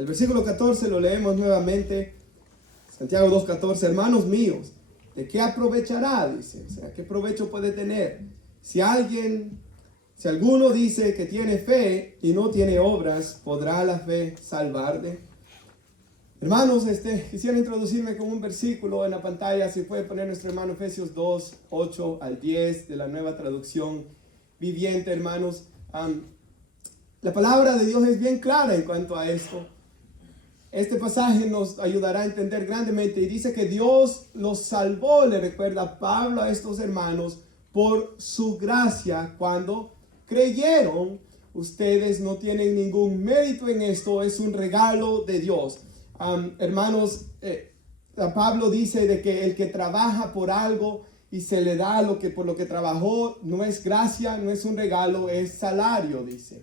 El versículo 14 lo leemos nuevamente. Santiago 2:14, hermanos míos, ¿de qué aprovechará? Dice, o sea, ¿qué provecho puede tener? Si alguno dice que tiene fe y no tiene obras, ¿podrá la fe salvarle? Hermanos, quisiera introducirme con un versículo en la pantalla. Si puede poner nuestro hermano Efesios 2:8-10 de la Nueva Traducción Viviente, hermanos. La palabra de Dios es bien clara en cuanto a esto. Este pasaje nos ayudará a entender grandemente y dice que Dios los salvó, le recuerda Pablo a estos hermanos, por su gracia cuando creyeron. Ustedes no tienen ningún mérito en esto, es un regalo de Dios. Hermanos, Pablo dice de que el que trabaja por algo y se le da por lo que trabajó, no es gracia, no es un regalo, es salario, dice.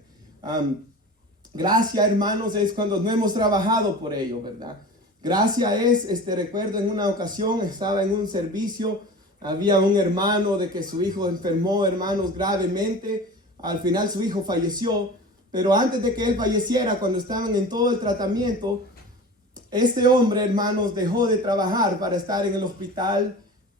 Gracia, hermanos, es cuando no hemos trabajado por ello, ¿verdad? Gracia es, recuerdo en una ocasión, estaba en un servicio, había un hermano de que su hijo enfermó, hermanos, gravemente. Al final su hijo falleció, pero antes de que él falleciera, cuando estaban en todo el tratamiento, este hombre, hermanos, dejó de trabajar para estar en el hospital,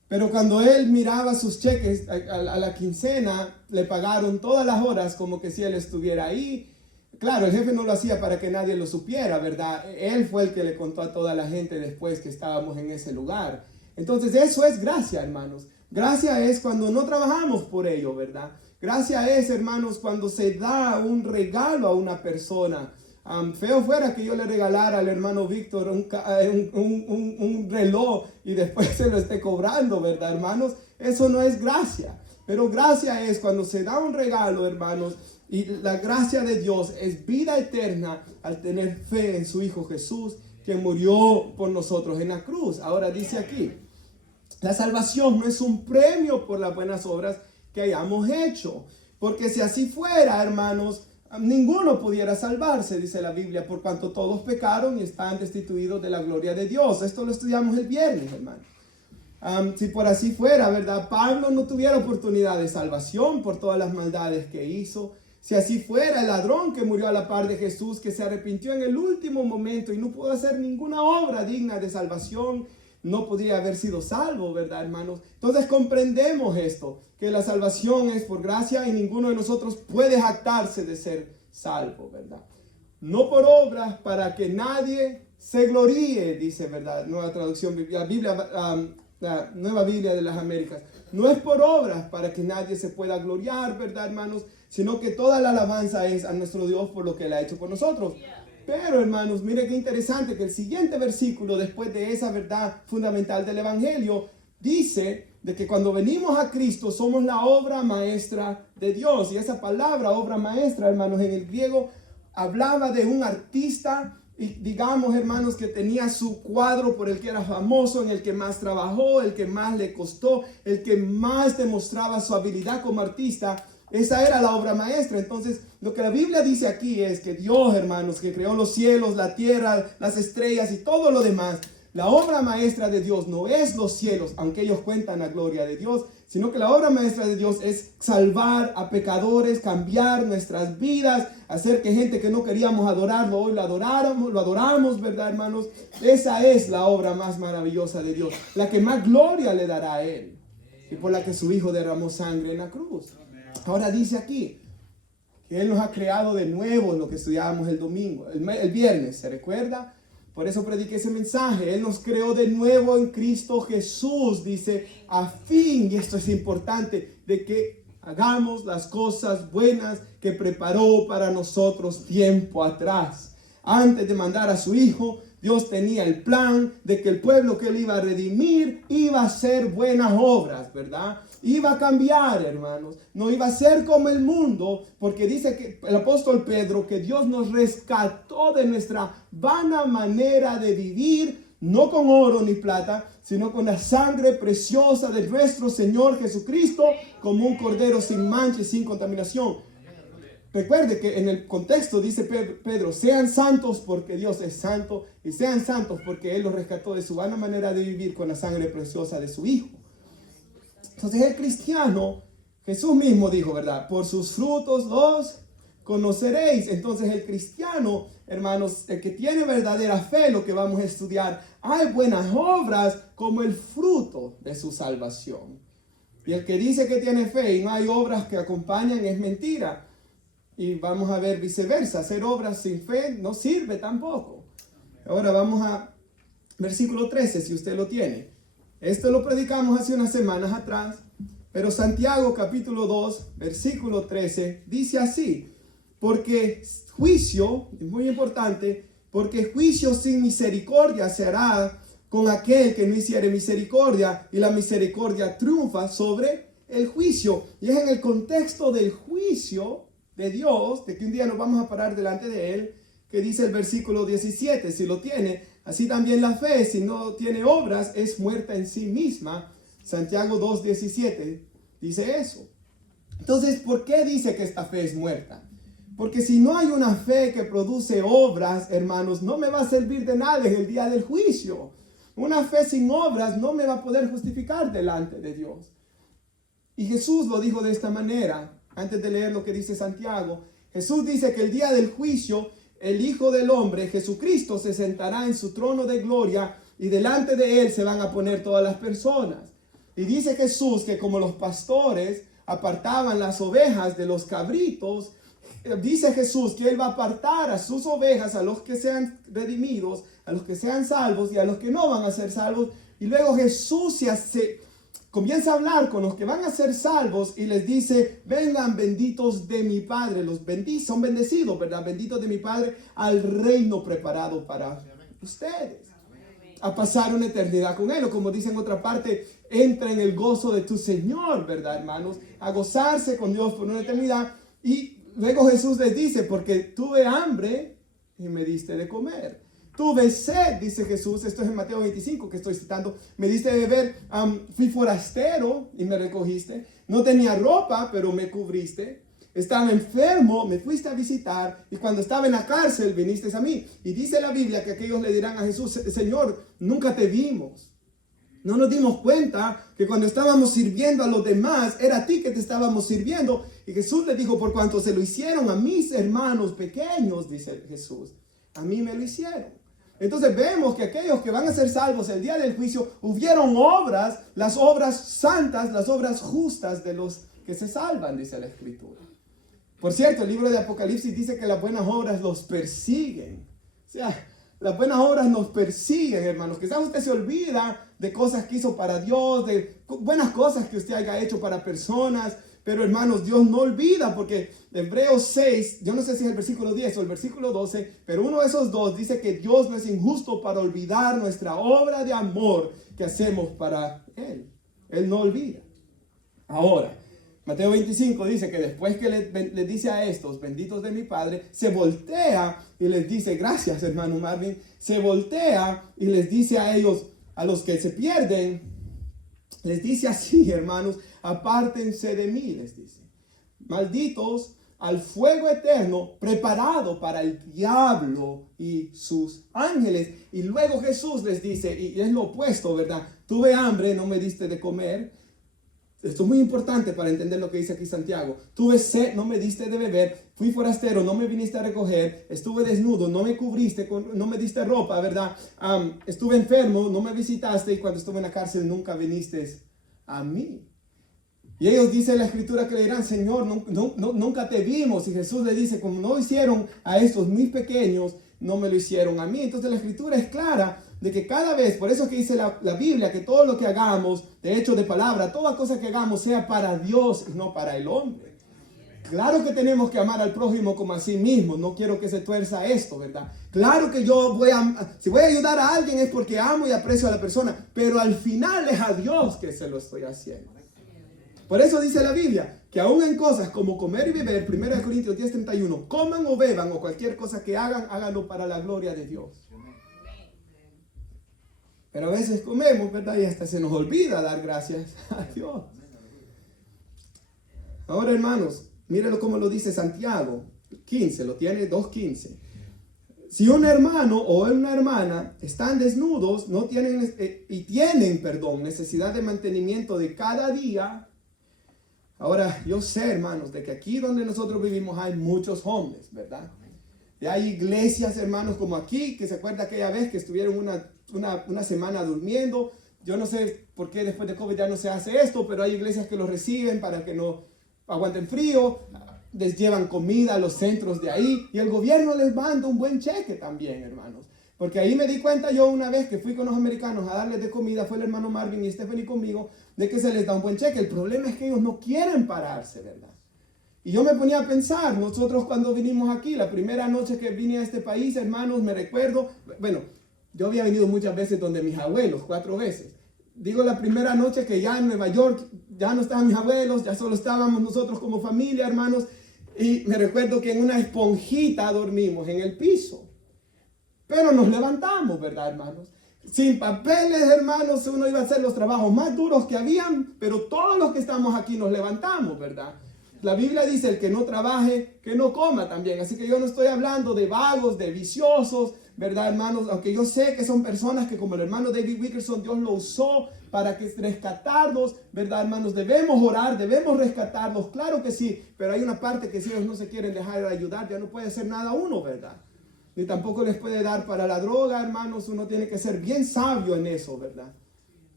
pero cuando él miraba sus cheques a la quincena, le pagaron todas las horas como que si él estuviera ahí. Claro, el jefe no lo hacía para que nadie lo supiera, ¿verdad? Él fue el que le contó a toda la gente después que estábamos en ese lugar. Entonces eso es gracia, hermanos. Gracia es cuando no trabajamos por ello, ¿verdad? Gracia es, hermanos, cuando se da un regalo a una persona. Feo fuera que yo le regalara al hermano Víctor un reloj y después se lo esté cobrando, ¿verdad, hermanos? Eso no es gracia. Pero gracia es cuando se da un regalo, hermanos, y la gracia de Dios es vida eterna al tener fe en su Hijo Jesús, que murió por nosotros en la cruz. Ahora dice aquí, la salvación no es un premio por las buenas obras que hayamos hecho. Porque si así fuera, hermanos, ninguno pudiera salvarse, dice la Biblia, por cuanto todos pecaron y están destituidos de la gloria de Dios. Esto lo estudiamos el viernes, hermanos. Si por así fuera, ¿verdad? Pablo no tuviera oportunidad de salvación por todas las maldades que hizo. Si así fuera, el ladrón que murió a la par de Jesús, que se arrepintió en el último momento y no pudo hacer ninguna obra digna de salvación, no podría haber sido salvo, ¿verdad, hermanos? Entonces comprendemos esto, que la salvación es por gracia y ninguno de nosotros puede jactarse de ser salvo, ¿verdad? No por obras para que nadie se gloríe, dice, ¿verdad? Nueva traducción, la Nueva Biblia de las Américas. No es por obras para que nadie se pueda gloriar, ¿verdad, hermanos? Sino que toda la alabanza es a nuestro Dios por lo que Él ha hecho por nosotros. Pero, hermanos, mire qué interesante que el siguiente versículo, después de esa verdad fundamental del Evangelio, dice de que cuando venimos a Cristo somos la obra maestra de Dios. Y esa palabra, obra maestra, hermanos, en el griego hablaba de un artista, y digamos, hermanos, que tenía su cuadro por el que era famoso, en el que más trabajó, el que más le costó, el que más demostraba su habilidad como artista. Esa era la obra maestra. Entonces, lo que la Biblia dice aquí es que Dios, hermanos, que creó los cielos, la tierra, las estrellas y todo lo demás, la obra maestra de Dios no es los cielos, aunque ellos cuentan la gloria de Dios, sino que la obra maestra de Dios es salvar a pecadores, cambiar nuestras vidas, hacer que gente que no queríamos adorarlo, hoy lo adoramos, ¿verdad, hermanos? Esa es la obra más maravillosa de Dios, la que más gloria le dará a Él y por la que su Hijo derramó sangre en la cruz. Ahora dice aquí que Él nos ha creado de nuevo, lo que estudiábamos el domingo, el viernes, ¿se recuerda? Por eso prediqué ese mensaje. Él nos creó de nuevo en Cristo Jesús, dice, a fin, y esto es importante, de que hagamos las cosas buenas que preparó para nosotros tiempo atrás. Antes de mandar a su Hijo, Dios tenía el plan de que el pueblo que Él iba a redimir iba a hacer buenas obras, ¿verdad? Iba a cambiar, hermanos. No iba a ser como el mundo, porque dice que el apóstol Pedro que Dios nos rescató de nuestra vana manera de vivir, no con oro ni plata, sino con la sangre preciosa de nuestro Señor Jesucristo, como un cordero sin mancha y sin contaminación. Recuerde que en el contexto dice Pedro, sean santos porque Dios es santo, y sean santos porque Él los rescató de su vana manera de vivir con la sangre preciosa de su Hijo. Entonces el cristiano, Jesús mismo dijo, ¿verdad? Por sus frutos los conoceréis. Entonces el cristiano, hermanos, el que tiene verdadera fe, lo que vamos a estudiar, hay buenas obras como el fruto de su salvación. Y el que dice que tiene fe y no hay obras que acompañan es mentira. Y vamos a ver viceversa, hacer obras sin fe no sirve tampoco. Ahora vamos a versículo 13, si usted lo tiene. Esto lo predicamos hace unas semanas atrás, pero Santiago capítulo 2, versículo 13, dice así: porque juicio, es muy importante, porque juicio sin misericordia se hará con aquel que no hiciere misericordia, y la misericordia triunfa sobre el juicio. Y es en el contexto del juicio de Dios, de que un día nos vamos a parar delante de Él, que dice el versículo 17, si lo tiene: así también la fe, si no tiene obras, es muerta en sí misma. Santiago 2:17 dice eso. Entonces, ¿por qué dice que esta fe es muerta? Porque si no hay una fe que produce obras, hermanos, no me va a servir de nada en el día del juicio. Una fe sin obras no me va a poder justificar delante de Dios. Y Jesús lo dijo de esta manera. Antes de leer lo que dice Santiago, Jesús dice que el día del juicio, el Hijo del Hombre, Jesucristo, se sentará en su trono de gloria y delante de Él se van a poner todas las personas. Y dice Jesús que como los pastores apartaban las ovejas de los cabritos, dice Jesús que Él va a apartar a sus ovejas, a los que sean redimidos, a los que sean salvos y a los que no van a ser salvos. Y luego Jesús comienza a hablar con los que van a ser salvos y les dice: vengan benditos de mi Padre. Los son bendecidos, ¿verdad? Benditos de mi Padre al reino preparado para ustedes. A pasar una eternidad con Él, o como dice en otra parte, entra en el gozo de tu Señor, ¿verdad, hermanos? A gozarse con Dios por una eternidad. Y luego Jesús les dice: porque tuve hambre y me diste de comer. Tuve sed, dice Jesús, esto es en Mateo 25 que estoy citando, me diste de beber, fui forastero y me recogiste, no tenía ropa, pero me cubriste, estaba enfermo, me fuiste a visitar, y cuando estaba en la cárcel viniste a mí. Y dice la Biblia que aquellos le dirán a Jesús: Señor, nunca te vimos. No nos dimos cuenta que cuando estábamos sirviendo a los demás, era a ti que te estábamos sirviendo. Y Jesús le dijo: por cuanto se lo hicieron a mis hermanos pequeños, dice Jesús, a mí me lo hicieron. Entonces vemos que aquellos que van a ser salvos el día del juicio, hubieron obras, las obras santas, las obras justas de los que se salvan, dice la Escritura. Por cierto, el libro de Apocalipsis dice que las buenas obras los persiguen. O sea, las buenas obras nos persiguen, hermanos. Quizás usted se olvida de cosas que hizo para Dios, de buenas cosas que usted haya hecho para personas. Pero hermanos, Dios no olvida, porque Hebreos 6, yo no sé si es el versículo 10 o el versículo 12, pero uno de esos dos dice que Dios no es injusto para olvidar nuestra obra de amor que hacemos para Él. Él no olvida. Ahora, Mateo 25 dice que después que le dice a estos, benditos de mi Padre, se voltea y les dice, gracias hermano Marvin, se voltea y les dice a ellos, a los que se pierden, les dice así, hermanos: apártense de mí, les dice, malditos al fuego eterno preparado para el diablo y sus ángeles. Y luego Jesús les dice, y es lo opuesto, ¿verdad? Tuve hambre, no me diste de comer. Esto es muy importante para entender lo que dice aquí Santiago. Tuve sed, no me diste de beber. Fui forastero, no me viniste a recoger. Estuve desnudo, no me cubriste, no me diste ropa, ¿verdad? Estuve enfermo, no me visitaste. Y cuando estuve en la cárcel, nunca viniste a mí. Y ellos dicen la Escritura que le dirán: Señor, nunca te vimos. Y Jesús le dice: como no hicieron a estos mis pequeños, no me lo hicieron a mí. Entonces la Escritura es clara de que cada vez, por eso que dice la Biblia, que todo lo que hagamos, de hecho, de palabra, toda cosa que hagamos sea para Dios y no para el hombre. Claro que tenemos que amar al prójimo como a sí mismo. No quiero que se tuerza esto, ¿verdad? Claro que yo si voy a ayudar a alguien es porque amo y aprecio a la persona, pero al final es a Dios que se lo estoy haciendo. Por eso dice la Biblia que aún en cosas como comer y beber, 1 Corintios 10:31, coman o beban o cualquier cosa que hagan, háganlo para la gloria de Dios. Pero a veces comemos, ¿verdad? Y hasta se nos olvida dar gracias a Dios. Ahora, hermanos, mírenlo como lo dice Santiago 15, lo tiene 2:15. Si un hermano o una hermana están desnudos, tienen necesidad de mantenimiento de cada día, Ahora, yo sé, hermanos, de que aquí donde nosotros vivimos hay muchos hombres, ¿verdad? Y hay iglesias, hermanos, como aquí, que se acuerda aquella vez que estuvieron una semana durmiendo. Yo no sé por qué después de COVID ya no se hace esto, pero hay iglesias que los reciben para que no aguanten frío, les llevan comida a los centros de ahí, y el gobierno les manda un buen cheque también, hermanos. Porque ahí me di cuenta yo una vez que fui con los americanos a darles de comida, fue el hermano Marvin y Stephanie conmigo, de que se les da un buen cheque. El problema es que ellos no quieren pararse, ¿verdad? Y yo me ponía a pensar, nosotros cuando vinimos aquí, la primera noche que vine a este país, hermanos, me recuerdo, bueno, yo había venido muchas veces donde mis abuelos, 4 veces. Digo, la primera noche que ya en Nueva York, ya no estaban mis abuelos, ya solo estábamos nosotros como familia, hermanos. Y me recuerdo que en una esponjita dormimos en el piso. Pero nos levantamos, ¿verdad, hermanos? Sin papeles, hermanos, uno iba a hacer los trabajos más duros que habían, pero todos los que estamos aquí nos levantamos, ¿verdad? La Biblia dice, el que no trabaje, que no coma también. Así que yo no estoy hablando de vagos, de viciosos, ¿verdad, hermanos? Aunque yo sé que son personas que como el hermano David Wickerson, Dios lo usó para que rescatarlos, ¿verdad, hermanos? Debemos orar, debemos rescatarlos, claro que sí. Pero hay una parte que si ellos no se quieren dejar de ayudar, ya no puede hacer nada uno, ¿verdad? Ni tampoco les puede dar para la droga, hermanos. Uno tiene que ser bien sabio en eso, ¿verdad?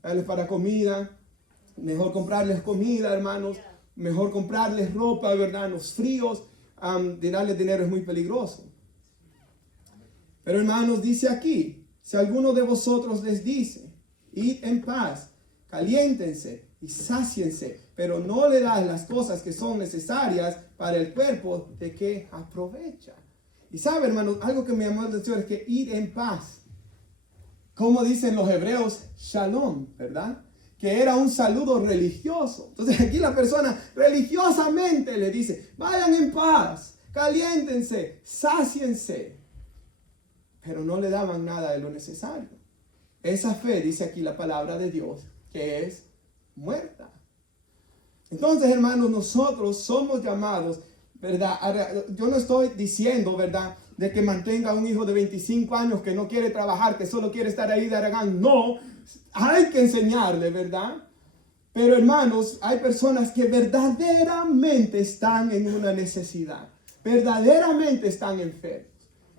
Darles para comida, mejor comprarles comida, hermanos. Mejor comprarles ropa, ¿verdad? En los fríos, de darles dinero es muy peligroso. Pero hermanos, dice aquí, si alguno de vosotros les dice, id en paz, caliéntense y sáciense, pero no le das las cosas que son necesarias para el cuerpo, ¿de qué aprovecha? Y sabe, hermanos, algo que me llamó la atención es que id en paz. Como dicen los hebreos, shalom, ¿verdad? Que era un saludo religioso. Entonces aquí la persona religiosamente le dice, vayan en paz, caliéntense, sáciense. Pero no le daban nada de lo necesario. Esa fe, dice aquí la palabra de Dios, que es muerta. Entonces, hermanos, nosotros somos llamados, ¿verdad? Yo no estoy diciendo, ¿verdad?, de que mantenga a un hijo de 25 años que no quiere trabajar, que solo quiere estar ahí de aragán. No, hay que enseñarle, ¿verdad? Pero hermanos, hay personas que verdaderamente están en una necesidad. Verdaderamente están enfermos.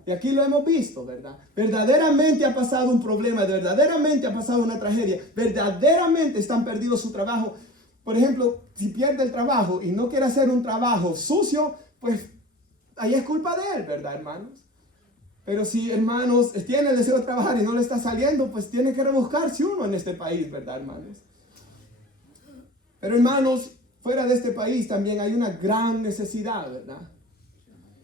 Y aquí lo hemos visto, ¿verdad? Verdaderamente ha pasado un problema, verdaderamente ha pasado una tragedia, verdaderamente están perdidos su trabajo. Por ejemplo, si pierde el trabajo y no quiere hacer un trabajo sucio, pues ahí es culpa de él, ¿verdad, hermanos? Pero si, hermanos, tiene el deseo de trabajar y no le está saliendo, pues tiene que rebuscarse uno en este país, ¿verdad, hermanos? Pero, hermanos, fuera de este país también hay una gran necesidad, ¿verdad?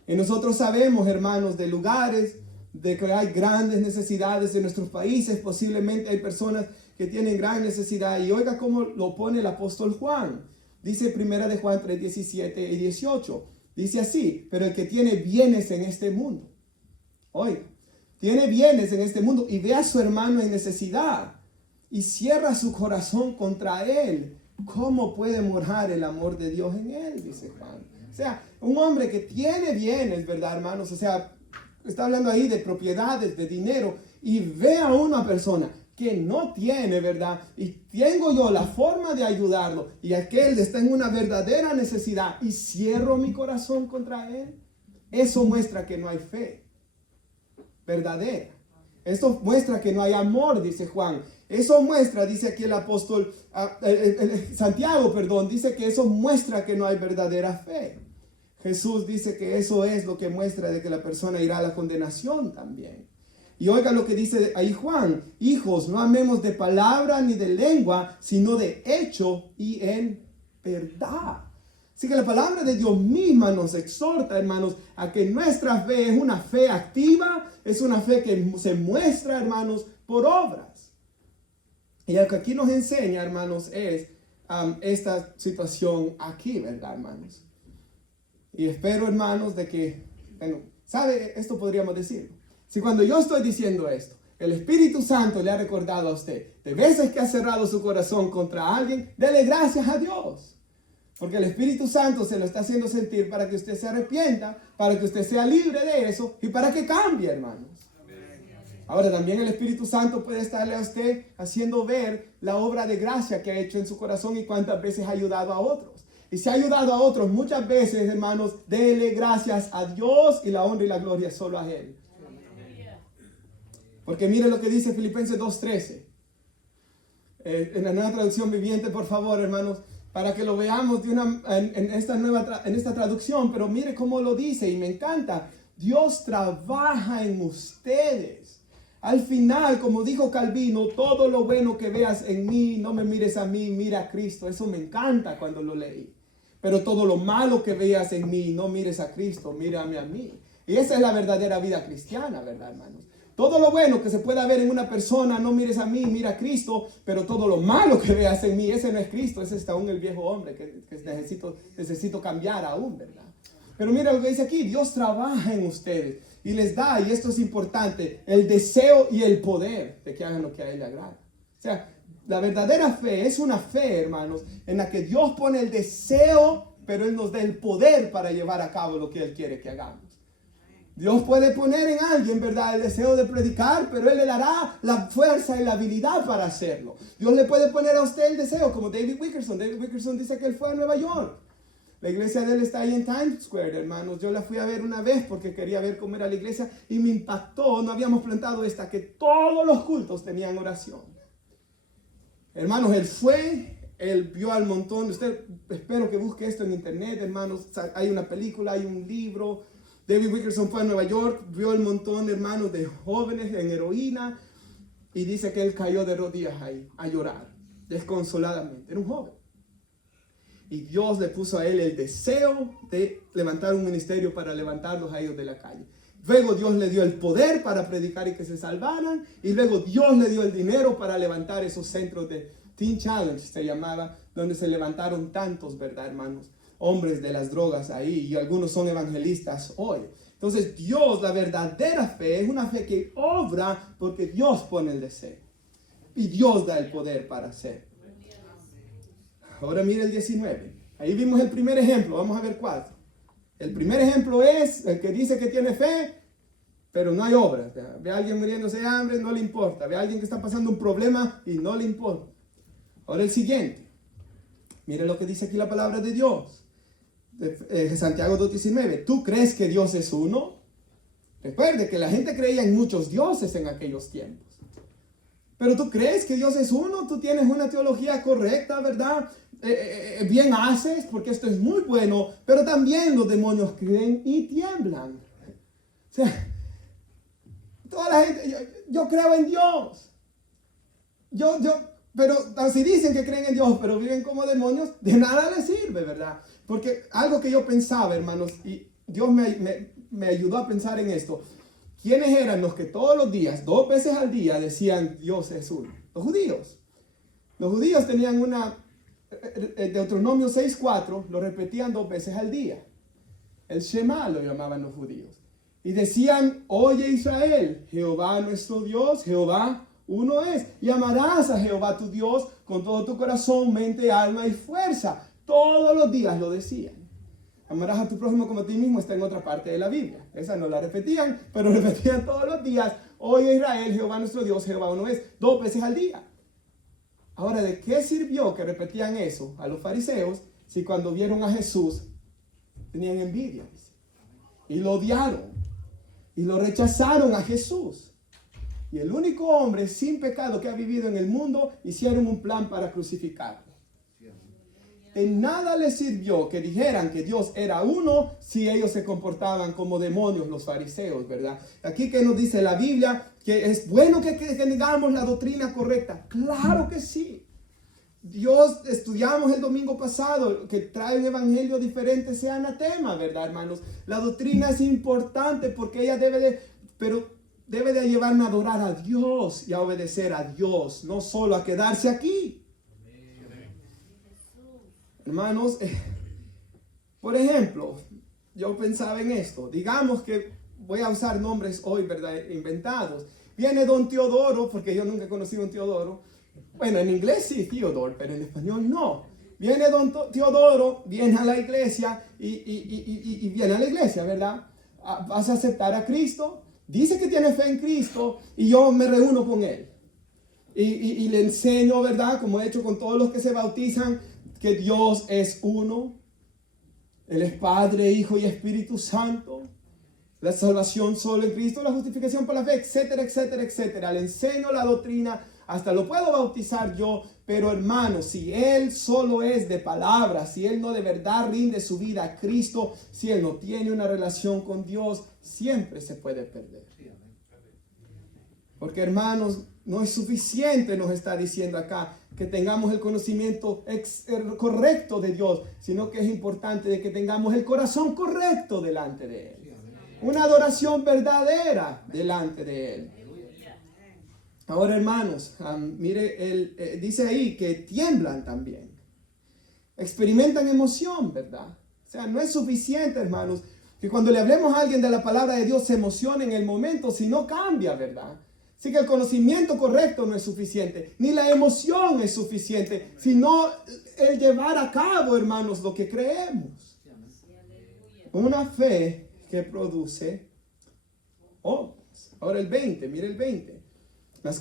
Y nosotros sabemos, hermanos, de lugares de que hay grandes necesidades en nuestros países. Posiblemente hay personas que tienen gran necesidad. Y oiga cómo lo pone el apóstol Juan. Dice 1 de Juan 3, 17 y 18. Dice así, pero el que tiene bienes en este mundo. Oiga, tiene bienes en este mundo y ve a su hermano en necesidad y cierra su corazón contra él. ¿Cómo puede morar el amor de Dios en él? Dice Juan. O sea, un hombre que tiene bienes, ¿verdad, hermanos? O sea, está hablando ahí de propiedades, de dinero, y ve a una persona que no tiene, ¿verdad? Y tengo yo la forma de ayudarlo, y aquel está en una verdadera necesidad, y cierro mi corazón contra él. Eso muestra que no hay fe verdadera. Esto muestra que no hay amor, dice Juan. Eso muestra, dice aquí el apóstol, Santiago, dice que eso muestra que no hay verdadera fe. Jesús dice que eso es lo que muestra de que la persona irá a la condenación también. Y oiga lo que dice ahí Juan: hijos, no amemos de palabra ni de lengua, sino de hecho y en verdad. Así que la palabra de Dios misma nos exhorta, hermanos, a que nuestra fe es una fe activa, es una fe que se muestra, hermanos, por obras. Y lo que aquí nos enseña, hermanos, es esta situación aquí, ¿verdad, hermanos? Y espero, hermanos, de que, bueno, ¿sabe? Esto podríamos decir. Si cuando yo estoy diciendo esto, el Espíritu Santo le ha recordado a usted de veces que ha cerrado su corazón contra alguien, dele gracias a Dios. Porque el Espíritu Santo se lo está haciendo sentir para que usted se arrepienta, para que usted sea libre de eso y para que cambie, hermanos. Ahora también el Espíritu Santo puede estarle a usted haciendo ver la obra de gracia que ha hecho en su corazón y cuántas veces ha ayudado a otros. y si ha ayudado a otros muchas veces, hermanos, dele gracias a Dios y la honra y la gloria solo a Él. Porque mire lo que dice Filipenses 2:13. En la nueva traducción viviente, por favor, hermanos, para que lo veamos en esta traducción, pero mire cómo lo dice y me encanta. Dios trabaja en ustedes. Al final, como dijo Calvino, todo lo bueno que veas en mí, no me mires a mí, mira a Cristo. Eso me encanta cuando lo leí. Pero todo lo malo que veas en mí, no mires a Cristo, mírame a mí. Y esa es la verdadera vida cristiana, ¿verdad, hermanos? Todo lo bueno que se pueda ver en una persona, no mires a mí, mira a Cristo, pero todo lo malo que veas en mí, ese no es Cristo, ese es aún el viejo hombre que necesito cambiar aún, ¿verdad? Pero mira lo que dice aquí, Dios trabaja en ustedes y les da, y esto es importante, el deseo y el poder de que hagan lo que a Él le agrada. O sea, la verdadera fe es una fe, hermanos, en la que Dios pone el deseo, pero Él nos da el poder para llevar a cabo lo que Él quiere que hagamos. Dios puede poner en alguien, ¿verdad?, el deseo de predicar, pero Él le dará la fuerza y la habilidad para hacerlo. Dios le puede poner a usted el deseo, como David Wickerson. David Wickerson dice que él fue a Nueva York. La iglesia de él está ahí en Times Square, hermanos. Yo la fui a ver una vez porque quería ver cómo era la iglesia y me impactó. No habíamos plantado esta, que todos los cultos tenían oración. Hermanos, él vio al montón. Usted, espero que busque esto en internet, hermanos. Hay una película, hay un libro. David Wickerson fue a Nueva York, vio el montón, hermanos, de jóvenes en heroína y dice que él cayó de rodillas ahí a llorar desconsoladamente. Era un joven. Y Dios le puso a él el deseo de levantar un ministerio para levantarlos a ellos de la calle. Luego Dios le dio el poder para predicar y que se salvaran. Y luego Dios le dio el dinero para levantar esos centros de Teen Challenge, se llamaba, donde se levantaron tantos, ¿verdad, hermanos? Hombres de las drogas ahí, y algunos son evangelistas hoy. Entonces Dios, la verdadera fe, es una fe que obra porque Dios pone el deseo. Y Dios da el poder para hacerlo. Ahora mire el 19. Ahí vimos el primer ejemplo. Vamos a ver 4. El primer ejemplo es el que dice que tiene fe, pero no hay obras. Ve a alguien muriéndose de hambre, no le importa. Ve a alguien que está pasando un problema y no le importa. Ahora el siguiente. Mire lo que dice aquí la palabra de Dios. Santiago 2:19. ¿Tú crees que Dios es uno? Recuerde que la gente creía en muchos dioses en aquellos tiempos. Pero tú crees que Dios es uno, tú tienes una teología correcta, ¿verdad? Bien haces, porque esto es muy bueno, pero también los demonios creen y tiemblan. O sea, toda la gente, yo creo en Dios. Pero si dicen que creen en Dios, pero viven como demonios, de nada les sirve, ¿verdad? Porque algo que yo pensaba, hermanos, y Dios me ayudó a pensar en esto. ¿Quiénes eran los que todos los días, 2 veces al día, decían Dios es uno? Los judíos. Los judíos tenían Deuteronomio 6:4, lo repetían 2 veces al día. El Shema lo llamaban los judíos. Y decían, oye Israel, Jehová nuestro Dios, Jehová uno es. Y amarás a Jehová tu Dios con todo tu corazón, mente, alma y fuerza. Todos los días lo decían. Amarás a tu prójimo como a ti mismo está en otra parte de la Biblia. Esa no la repetían, pero repetían todos los días. Oye Israel, Jehová nuestro Dios, Jehová uno es. 2 veces al día. Ahora, ¿de qué sirvió que repetían eso a los fariseos si cuando vieron a Jesús tenían envidia? Y lo odiaron. Y lo rechazaron a Jesús. Y el único hombre sin pecado que ha vivido en el mundo, hicieron un plan para crucificarlo. De nada les sirvió que dijeran que Dios era uno si ellos se comportaban como demonios, los fariseos, ¿verdad? Aquí que nos dice la Biblia que es bueno que digamos la doctrina correcta. Claro que sí. Dios, estudiamos el domingo pasado, que trae un evangelio diferente sea anatema, ¿verdad, hermanos? La doctrina es importante porque ella debe de llevarme a adorar a Dios y a obedecer a Dios, no solo a quedarse aquí. Hermanos, por ejemplo, yo pensaba en esto. Digamos que voy a usar nombres hoy, ¿verdad?, inventados. Viene don Teodoro, porque yo nunca conocí a don Teodoro. Bueno, en inglés sí, Theodore, pero en español no. Viene don Teodoro, viene a la iglesia y viene a la iglesia, ¿verdad? Vas a aceptar a Cristo. Dice que tiene fe en Cristo y yo me reúno con él. Y le enseño, ¿verdad? Como he hecho con todos los que se bautizan, que Dios es uno. Él es Padre, Hijo y Espíritu Santo. La salvación solo en Cristo, la justificación por la fe, etcétera, etcétera, etcétera. Le enseño la doctrina, hasta lo puedo bautizar yo, pero hermano, si él solo es de palabras, si él no de verdad rinde su vida a Cristo, si él no tiene una relación con Dios, siempre se puede perder. Porque hermanos, no es suficiente, nos está diciendo acá, que tengamos el conocimiento correcto de Dios, sino que es importante de que tengamos el corazón correcto delante de Él. Una adoración verdadera delante de Él. Ahora, hermanos, mire, dice ahí que tiemblan también. Experimentan emoción, ¿verdad? O sea, no es suficiente, hermanos, que cuando le hablemos a alguien de la palabra de Dios se emocione en el momento, si no cambia, ¿verdad? Así que el conocimiento correcto no es suficiente, ni la emoción es suficiente, sino el llevar a cabo, hermanos, lo que creemos. Una fe que produce obras. Ahora el 20, mire el 20. Más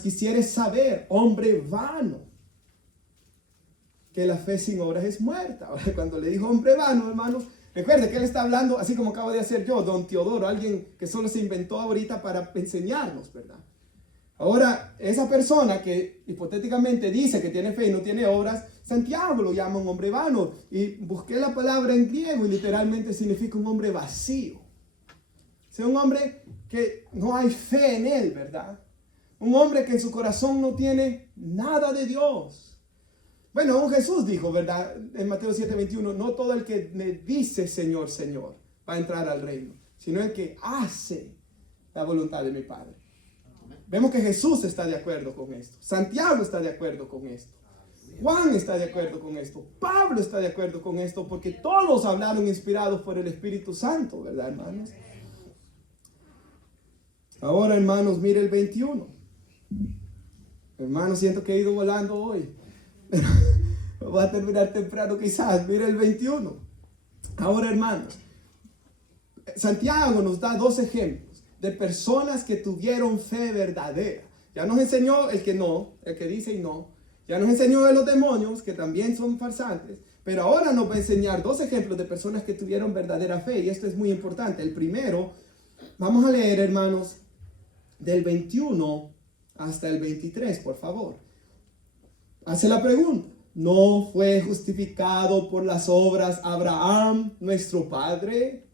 quisieres saber, hombre vano, que la fe sin obras es muerta. Ahora, cuando le dijo hombre vano, hermanos, recuerde que él está hablando, así como acabo de hacer yo, don Teodoro, alguien que solo se inventó ahorita para enseñarnos, ¿verdad? Ahora, esa persona que hipotéticamente dice que tiene fe y no tiene obras, Santiago lo llama un hombre vano. Y busqué la palabra en griego y literalmente significa un hombre vacío. O sea, un hombre que no hay fe en él, ¿verdad? Un hombre que en su corazón no tiene nada de Dios. Bueno, un Jesús dijo, ¿verdad? En Mateo 7:21, no todo el que me dice Señor, Señor, va a entrar al reino, sino el que hace la voluntad de mi Padre. Vemos que Jesús está de acuerdo con esto. Santiago está de acuerdo con esto. Juan está de acuerdo con esto. Pablo está de acuerdo con esto, porque todos hablaron inspirados por el Espíritu Santo, ¿verdad, hermanos? Ahora, hermanos, mire el 21. Hermanos, siento que he ido volando hoy. Voy a terminar temprano quizás. Mira el 21. Ahora, hermanos, Santiago nos da dos ejemplos de personas que tuvieron fe verdadera. Ya nos enseñó el que dice y no. Ya nos enseñó de los demonios, que también son farsantes. Pero ahora nos va a enseñar dos ejemplos de personas que tuvieron verdadera fe. Y esto es muy importante. El primero, vamos a leer, hermanos, del 21 hasta el 23, por favor. Hace la pregunta, ¿no fue justificado por las obras Abraham, nuestro padre,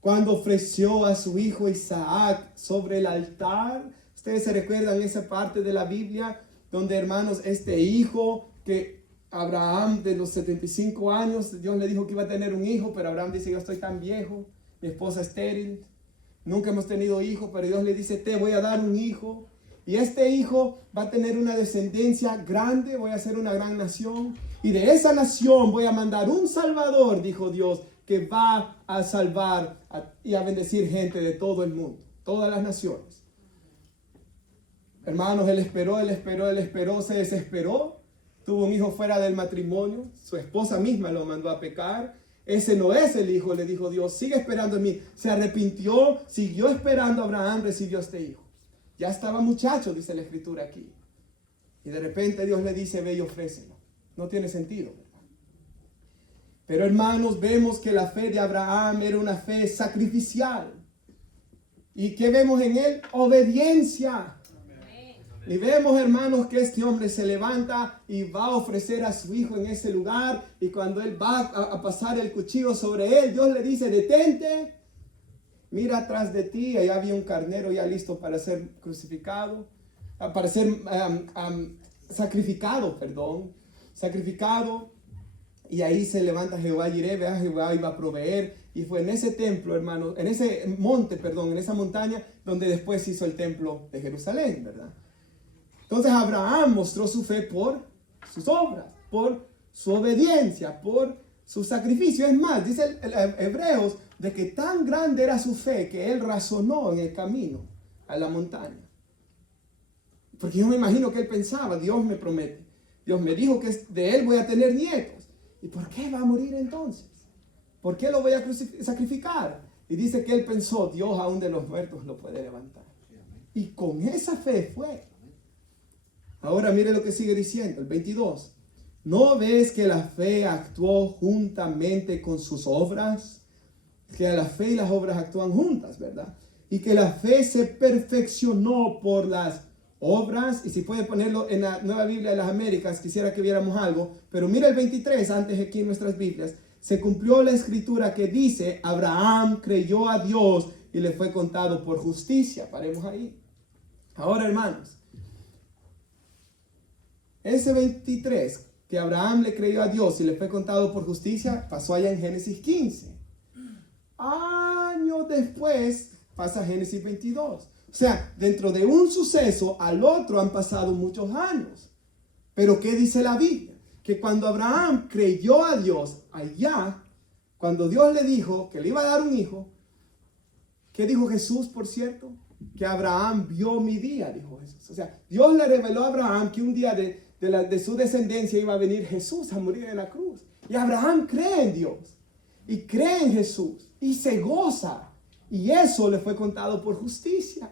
cuando ofreció a su hijo Isaac sobre el altar? Ustedes se recuerdan esa parte de la Biblia donde, hermanos, este hijo que Abraham de los 75 años, Dios le dijo que iba a tener un hijo, pero Abraham dice, yo estoy tan viejo, mi esposa estéril, nunca hemos tenido hijo, pero Dios le dice, te voy a dar un hijo. Y este hijo va a tener una descendencia grande, voy a hacer una gran nación. Y de esa nación voy a mandar un salvador, dijo Dios, que va a salvar y a bendecir gente de todo el mundo, todas las naciones. Hermanos, él esperó, se desesperó. Tuvo un hijo fuera del matrimonio. Su esposa misma lo mandó a pecar. Ese no es el hijo, le dijo Dios, sigue esperando en mí. Se arrepintió, siguió esperando a Abraham, recibió a este hijo. Ya estaba muchacho, dice la escritura aquí. Y de repente Dios le dice, ve y ofrécelo. No tiene sentido, ¿verdad? Pero hermanos, vemos que la fe de Abraham era una fe sacrificial. ¿Y qué vemos en él? Obediencia. Y vemos, hermanos, que este hombre se levanta y va a ofrecer a su hijo en ese lugar. Y cuando él va a pasar el cuchillo sobre él, Dios le dice, detente. Mira atrás de ti, allá había un carnero ya listo para ser crucificado, para ser sacrificado. Y ahí se levanta Jehová Jireh, Jehová iba a proveer. Y fue en ese templo, hermano, en esa montaña, donde después se hizo el templo de Jerusalén, ¿verdad? Entonces Abraham mostró su fe por sus obras, por su obediencia, por su sacrificio. Es más, dice Hebreos, de que tan grande era su fe que él razonó en el camino a la montaña. Porque yo me imagino que él pensaba, Dios me promete, Dios me dijo que de él voy a tener nietos. ¿Y por qué va a morir entonces? ¿Por qué lo voy a sacrificar? Y dice que él pensó, Dios aún de los muertos lo puede levantar. Y con esa fe fue. Ahora mire lo que sigue diciendo, el 22. ¿No ves que la fe actuó juntamente con sus obras? Que la fe y las obras actúan juntas, ¿verdad? Y que la fe se perfeccionó por las obras. Y si puede ponerlo en la Nueva Biblia de las Américas, quisiera que viéramos algo. Pero mira el 23, antes aquí en nuestras Biblias. Se cumplió la escritura que dice, Abraham creyó a Dios y le fue contado por justicia. Paremos ahí. Ahora, hermanos, ese 23, que Abraham le creyó a Dios y le fue contado por justicia, pasó allá en Génesis 15. Años después pasa Génesis 22. O sea, dentro de un suceso al otro han pasado muchos años. Pero ¿qué dice la Biblia? Que cuando Abraham creyó a Dios allá, cuando Dios le dijo que le iba a dar un hijo, ¿qué dijo Jesús, por cierto? Que Abraham vio mi día, dijo Jesús. O sea, Dios le reveló a Abraham que un día de su descendencia iba a venir Jesús a morir en la cruz. Y Abraham cree en Dios y cree en Jesús y se goza. Y eso le fue contado por justicia.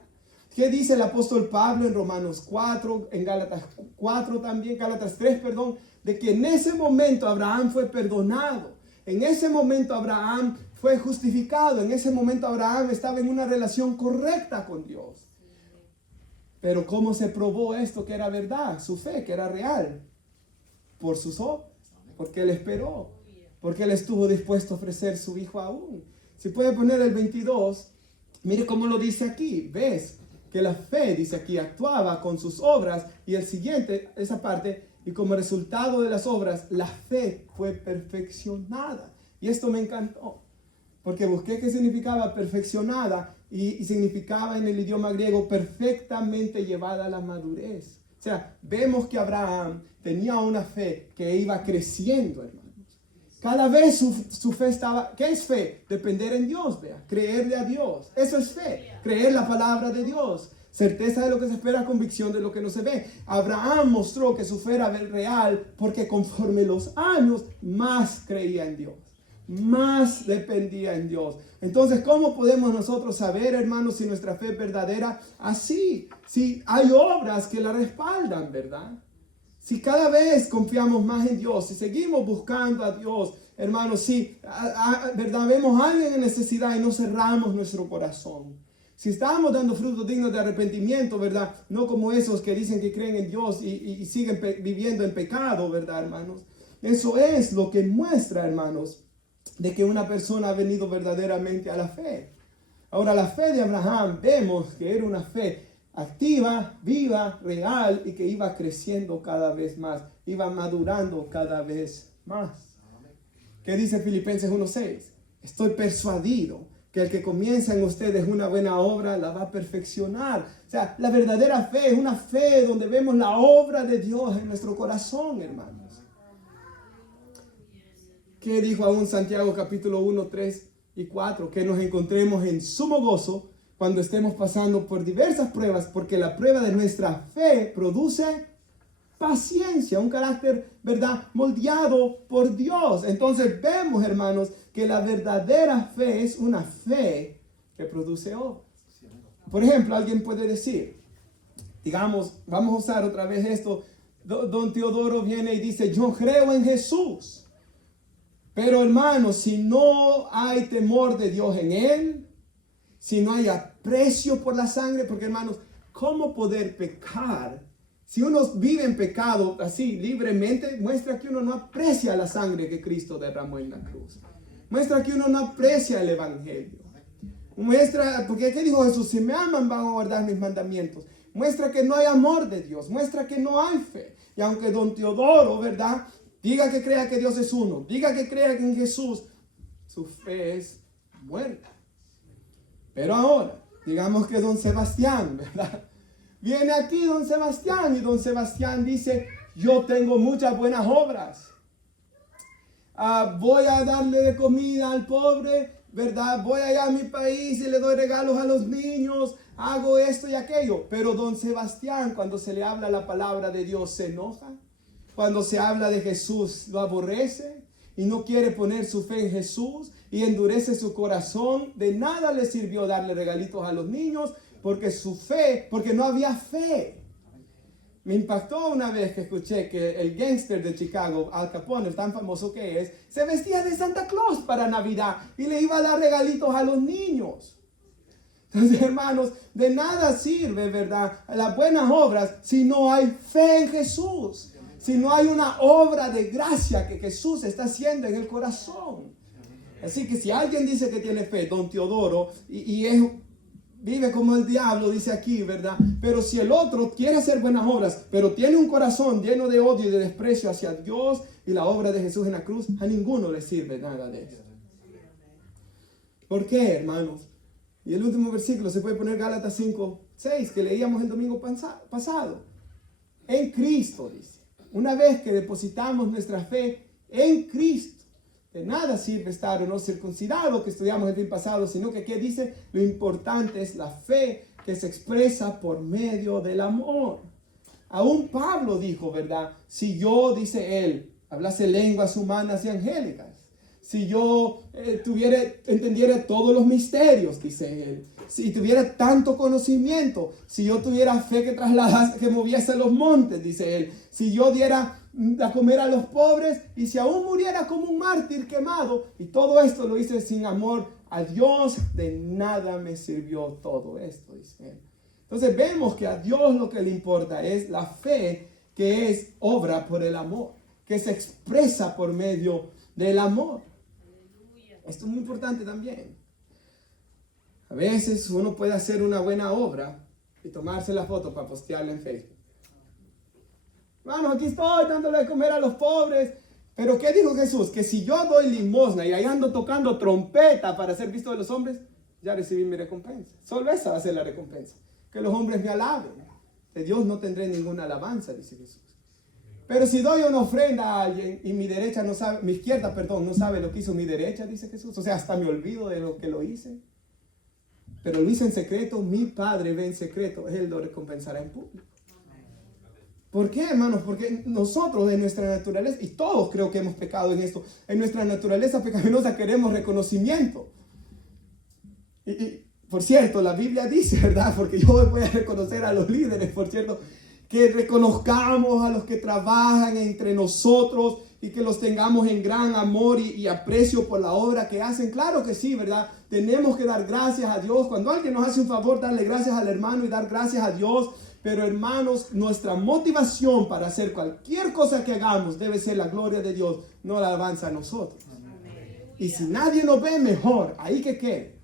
¿Qué dice el apóstol Pablo en Romanos 4, en Gálatas 4 también, Gálatas 3, perdón? De que en ese momento Abraham fue perdonado. En ese momento Abraham fue justificado. En ese momento Abraham estaba en una relación correcta con Dios. Pero ¿cómo se probó esto que era verdad? Su fe, que era real. Por sus obras. Porque él esperó. Porque él estuvo dispuesto a ofrecer su hijo aún. Si puede poner el 22, mire cómo lo dice aquí. ¿Ves? Que la fe, dice aquí, actuaba con sus obras. Y el siguiente, esa parte, y como resultado de las obras, la fe fue perfeccionada. Y esto me encantó. Porque busqué qué significaba perfeccionada y significaba en el idioma griego perfectamente llevada a la madurez. O sea, vemos que Abraham tenía una fe que iba creciendo, hermanos. Cada vez su fe estaba... ¿Qué es fe? Depender en Dios, vea. Creerle a Dios. Eso es fe. Creer la palabra de Dios. Certeza de lo que se espera, convicción de lo que no se ve. Abraham mostró que su fe era real porque conforme los años más creía en Dios. Más dependía en Dios. Entonces, ¿cómo podemos nosotros saber, hermanos, si nuestra fe es verdadera? Así, si hay obras que la respaldan, ¿verdad? Si cada vez confiamos más en Dios, si seguimos buscando a Dios, hermanos, si, ¿verdad? Vemos a alguien en necesidad y no cerramos nuestro corazón. Si estamos dando frutos dignos de arrepentimiento, ¿verdad? No como esos que dicen que creen en Dios y siguen viviendo en pecado, ¿verdad, hermanos? Eso es lo que muestra, hermanos, de que una persona ha venido verdaderamente a la fe. Ahora, la fe de Abraham vemos que era una fe activa, viva, real y que iba creciendo cada vez más, iba madurando cada vez más. ¿Qué dice Filipenses 1:6? Estoy persuadido que el que comienza en ustedes una buena obra la va a perfeccionar. O sea, la verdadera fe es una fe donde vemos la obra de Dios en nuestro corazón, hermanos. ¿Qué dijo aún Santiago capítulo 1, 3 y 4? Que nos encontremos en sumo gozo cuando estemos pasando por diversas pruebas, porque la prueba de nuestra fe produce paciencia, un carácter, ¿verdad?, moldeado por Dios. Entonces vemos, hermanos, que la verdadera fe es una fe que produce obras. Por ejemplo, alguien puede decir, digamos, vamos a usar otra vez esto, don Teodoro viene y dice, yo creo en Jesús. Pero hermanos, si no hay temor de Dios en él, si no hay aprecio por la sangre, porque hermanos, ¿cómo poder pecar? Si uno vive en pecado así libremente, muestra que uno no aprecia la sangre que Cristo derramó en la cruz. Muestra que uno no aprecia el evangelio. Muestra, porque ¿qué dijo Jesús? Si me aman van a guardar mis mandamientos. Muestra que no hay amor de Dios, muestra que no hay fe. Y aunque don Teodoro, ¿verdad?, diga que crea que Dios es uno, diga que crea en Jesús, su fe es muerta. Pero ahora, digamos que don Sebastián, ¿verdad?, viene aquí don Sebastián y don Sebastián dice, yo tengo muchas buenas obras. Voy a darle de comida al pobre, ¿verdad? Voy allá a mi país y le doy regalos a los niños, hago esto y aquello. Pero don Sebastián, cuando se le habla la palabra de Dios, se enoja. Cuando se habla de Jesús, lo aborrece y no quiere poner su fe en Jesús y endurece su corazón. De nada le sirvió darle regalitos a los niños porque su fe, porque no había fe. Me impactó una vez que escuché que el gángster de Chicago, Al Capone, tan famoso que es, se vestía de Santa Claus para Navidad y le iba a dar regalitos a los niños. Entonces, hermanos, de nada sirve, ¿verdad?, las buenas obras si no hay fe en Jesús. Si no hay una obra de gracia que Jesús está haciendo en el corazón. Así que si alguien dice que tiene fe, don Teodoro, vive como el diablo, dice aquí, ¿verdad? Pero si el otro quiere hacer buenas obras, pero tiene un corazón lleno de odio y de desprecio hacia Dios y la obra de Jesús en la cruz, a ninguno le sirve nada de eso. ¿Por qué, hermanos? Y el último versículo se puede poner Gálatas 5:6, que leíamos el domingo pasado. En Cristo, dice. Una vez que depositamos nuestra fe en Cristo, de nada sirve estar o no circuncidado, que estudiamos el fin pasado, sino que aquí dice, lo importante es la fe que se expresa por medio del amor. Aún Pablo dijo, ¿verdad? Si yo, dice él, hablase lenguas humanas y angélicas, si yo entendiera todos los misterios, dice él, si tuviera tanto conocimiento, si yo tuviera fe que moviese los montes, dice él, si yo diera a comer a los pobres y si aún muriera como un mártir quemado, y todo esto lo hice sin amor a Dios, de nada me sirvió todo esto, dice él. Entonces vemos que a Dios lo que le importa es la fe que es obra por el amor, que se expresa por medio del amor. Esto es muy importante también. A veces uno puede hacer una buena obra y tomarse la foto para postearla en Facebook. Vamos, aquí estoy dándole de comer a los pobres. Pero ¿qué dijo Jesús? Que si yo doy limosna y ahí ando tocando trompeta para ser visto de los hombres, ya recibí mi recompensa. Solo esa va a ser la recompensa. Que los hombres me alaben. De Dios no tendré ninguna alabanza, dice Jesús. Pero si doy una ofrenda a alguien y mi izquierda no sabe lo que hizo mi derecha, dice Jesús. O sea, hasta me olvido de lo que lo hice. Pero lo hice en secreto, mi Padre ve en secreto, Él lo recompensará en público. ¿Por qué, hermanos? Porque nosotros en nuestra naturaleza, y todos creo que hemos pecado en esto, en nuestra naturaleza pecaminosa queremos reconocimiento. Y por cierto, la Biblia dice, ¿verdad? Porque yo voy a reconocer a los líderes, por cierto, que reconozcamos a los que trabajan entre nosotros y que los tengamos en gran amor y aprecio por la obra que hacen. Claro que sí, ¿verdad? Tenemos que dar gracias a Dios. Cuando alguien nos hace un favor, darle gracias al hermano y dar gracias a Dios. Pero hermanos, nuestra motivación para hacer cualquier cosa que hagamos debe ser la gloria de Dios, no la alabanza a nosotros. Amén. Y si nadie nos ve, mejor, ahí que quede.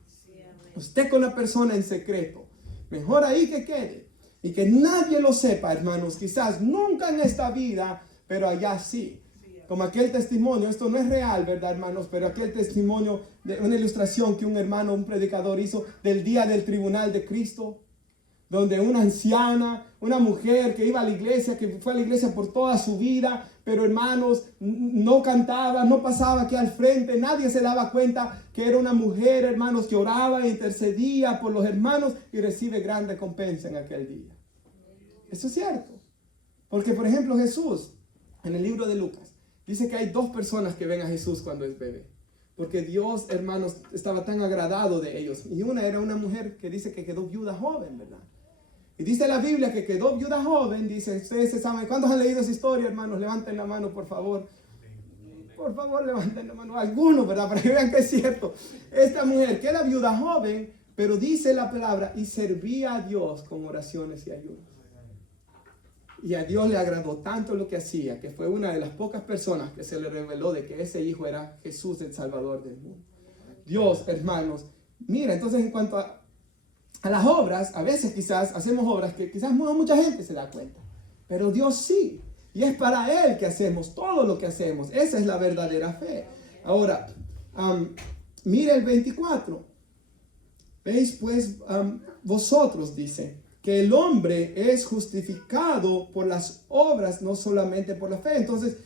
Usted con la persona en secreto, mejor ahí que quede. Y que nadie lo sepa, hermanos, quizás nunca en esta vida, pero allá sí. Como aquel testimonio, esto no es real, ¿verdad, hermanos? Pero aquel testimonio de una ilustración que un hermano, un predicador hizo del día del tribunal de Cristo, donde una anciana, una mujer que iba a la iglesia, que fue a la iglesia por toda su vida, pero hermanos, no cantaba, no pasaba aquí al frente, nadie se daba cuenta que era una mujer, hermanos, que oraba e intercedía por los hermanos y recibe gran recompensa en aquel día. Eso es cierto. Porque, por ejemplo, Jesús, en el libro de Lucas, dice que hay dos personas que ven a Jesús cuando es bebé. Porque Dios, hermanos, estaba tan agradado de ellos. Y una era una mujer que dice que quedó viuda joven, ¿verdad? Y dice la Biblia que quedó viuda joven. Dice, ustedes se saben. ¿Cuántos han leído esa historia, hermanos? Levanten la mano, por favor. Por favor, levanten la mano. Algunos, ¿verdad? Para que vean que es cierto. Esta mujer queda viuda joven, pero dice la palabra, y servía a Dios con oraciones y ayunos. Y a Dios le agradó tanto lo que hacía, que fue una de las pocas personas que se le reveló de que ese hijo era Jesús, el Salvador del mundo. Dios, hermanos, mira, entonces en cuanto a las obras, a veces quizás hacemos obras que quizás no mucha gente se da cuenta, pero Dios sí, y es para Él que hacemos todo lo que hacemos. Esa es la verdadera fe. Ahora, mira el 24. ¿Veis? Pues vosotros, dice, que el hombre es justificado por las obras, no solamente por la fe. Entonces,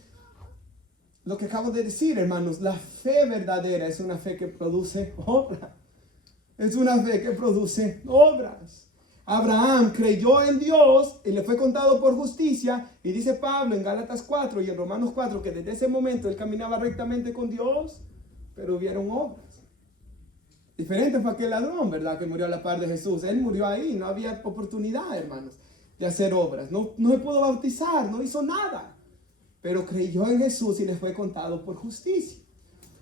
lo que acabo de decir, hermanos, la fe verdadera es una fe que produce obras. Es una fe que produce obras. Abraham creyó en Dios y le fue contado por justicia. Y dice Pablo en Gálatas 4 y en Romanos 4 que desde ese momento él caminaba rectamente con Dios, pero hubieron obras. Diferente fue aquel ladrón, ¿verdad? Que murió a la par de Jesús. Él murió ahí, no había oportunidad, hermanos. de hacer obras. No se pudo bautizar, no hizo nada. Pero creyó en Jesús y le fue contado por justicia.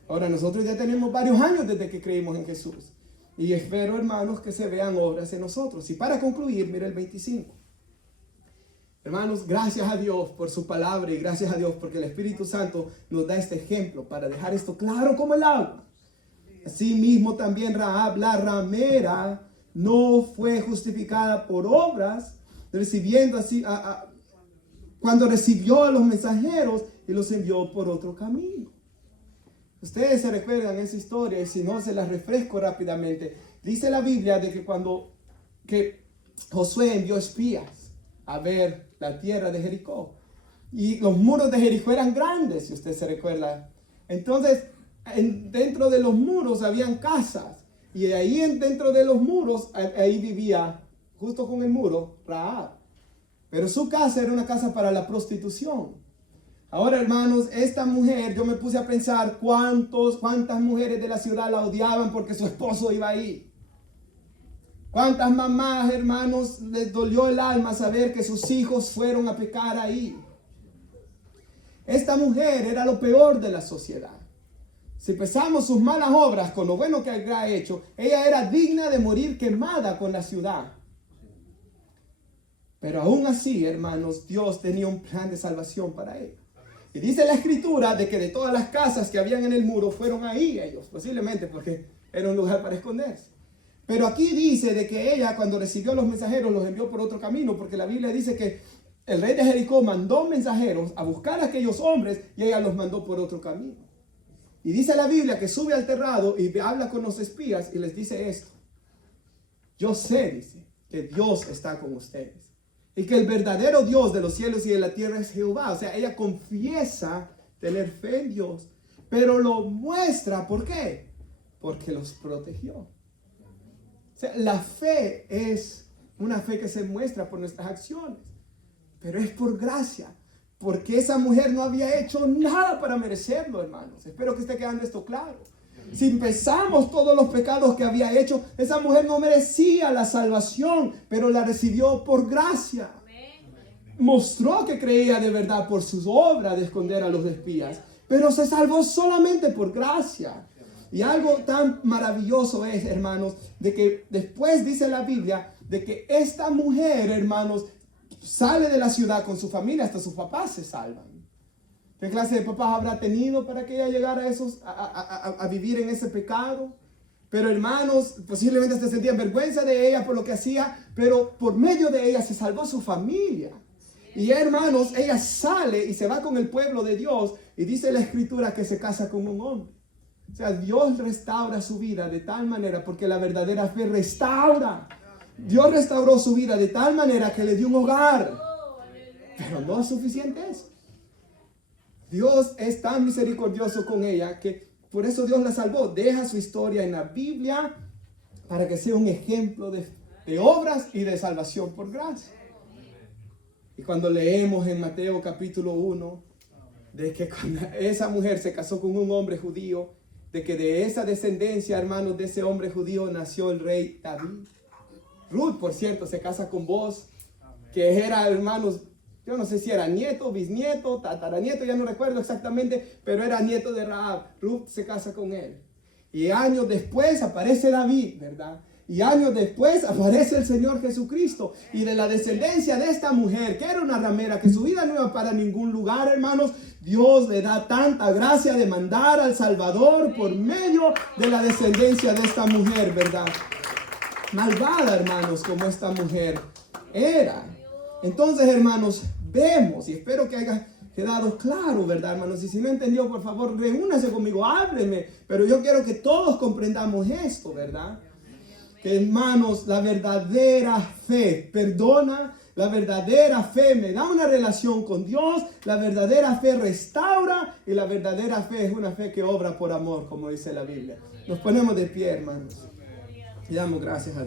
Ahora nosotros ya tenemos varios años desde que creímos en Jesús. Y espero, hermanos, que se vean obras en nosotros. Y para concluir, mira el 25. Hermanos, gracias a Dios por su palabra y gracias a Dios porque el Espíritu Santo nos da este ejemplo para dejar esto claro como el agua. Asimismo también Rahab, la ramera, no fue justificada por obras, recibiendo así cuando recibió a los mensajeros y los envió por otro camino. Ustedes se recuerdan esa historia y si no se la refresco rápidamente. Dice la Biblia de que Josué envió espías a ver la tierra de Jericó. Y los muros de Jericó eran grandes, si usted se recuerda. Entonces, dentro de los muros habían casas. Y ahí dentro de los muros, ahí vivía, justo con el muro, Rahab. Pero su casa era una casa para la prostitución. Ahora, hermanos, esta mujer, yo me puse a pensar cuántas mujeres de la ciudad la odiaban porque su esposo iba ahí. Cuántas mamás, hermanos, les dolió el alma saber que sus hijos fueron a pecar ahí. Esta mujer era lo peor de la sociedad. Si pesamos sus malas obras con lo bueno que había hecho, ella era digna de morir quemada con la ciudad. Pero aún así, hermanos, Dios tenía un plan de salvación para ella. Y dice la escritura de que de todas las casas que habían en el muro fueron ahí ellos, posiblemente porque era un lugar para esconderse. Pero aquí dice de que ella cuando recibió a los mensajeros los envió por otro camino, porque la Biblia dice que el rey de Jericó mandó mensajeros a buscar a aquellos hombres y ella los mandó por otro camino. Y dice la Biblia que sube al terrado y habla con los espías y les dice esto. Yo sé, dice, que Dios está con ustedes. Y que el verdadero Dios de los cielos y de la tierra es Jehová. O sea, ella confiesa tener fe en Dios, pero lo muestra, ¿por qué? Porque los protegió. O sea, la fe es una fe que se muestra por nuestras acciones, pero es por gracia, porque esa mujer no había hecho nada para merecerlo, hermanos. Espero que esté quedando esto claro. Si empezamos todos los pecados que había hecho, esa mujer no merecía la salvación, pero la recibió por gracia. Mostró que creía de verdad por sus obras de esconder a los espías, pero se salvó solamente por gracia. Y algo tan maravilloso es, hermanos, de que después dice la Biblia de que esta mujer, hermanos, sale de la ciudad con su familia, hasta sus papás se salvan. ¿Qué clase de papás habrá tenido para que ella llegara a vivir en ese pecado? Pero hermanos, posiblemente hasta sentían vergüenza de ella por lo que hacía, pero por medio de ella se salvó su familia. Y hermanos, ella sale y se va con el pueblo de Dios y dice la escritura que se casa con un hombre. O sea, Dios restaura su vida de tal manera, porque la verdadera fe restaura. Dios restauró su vida de tal manera que le dio un hogar. Pero no es suficiente eso. Dios es tan misericordioso con ella que por eso Dios la salvó. Deja su historia en la Biblia para que sea un ejemplo de obras y de salvación por gracia. Y cuando leemos en Mateo capítulo 1, de que cuando esa mujer se casó con un hombre judío, de que de esa descendencia, hermanos, de ese hombre judío nació el rey David. Ruth, por cierto, se casa con Boaz, que era, hermanos, yo no sé si era nieto, bisnieto, tataranieto, ya no recuerdo exactamente, pero era nieto de Rahab. Ruth se casa con él. Y años después aparece David, ¿verdad? Y años después aparece el Señor Jesucristo. Y de la descendencia de esta mujer, que era una ramera, que su vida no iba para ningún lugar, hermanos, Dios le da tanta gracia de mandar al Salvador por medio de la descendencia de esta mujer, ¿verdad? Malvada, hermanos, como esta mujer era. Entonces, hermanos, vemos, y espero que haya quedado claro, ¿verdad, hermanos? Y si no entendió, por favor, reúnase conmigo, hábleme. Pero yo quiero que todos comprendamos esto, ¿verdad? Que, hermanos, la verdadera fe perdona, la verdadera fe me da una relación con Dios, la verdadera fe restaura y la verdadera fe es una fe que obra por amor, como dice la Biblia. Nos ponemos de pie, hermanos, y damos gracias a Dios.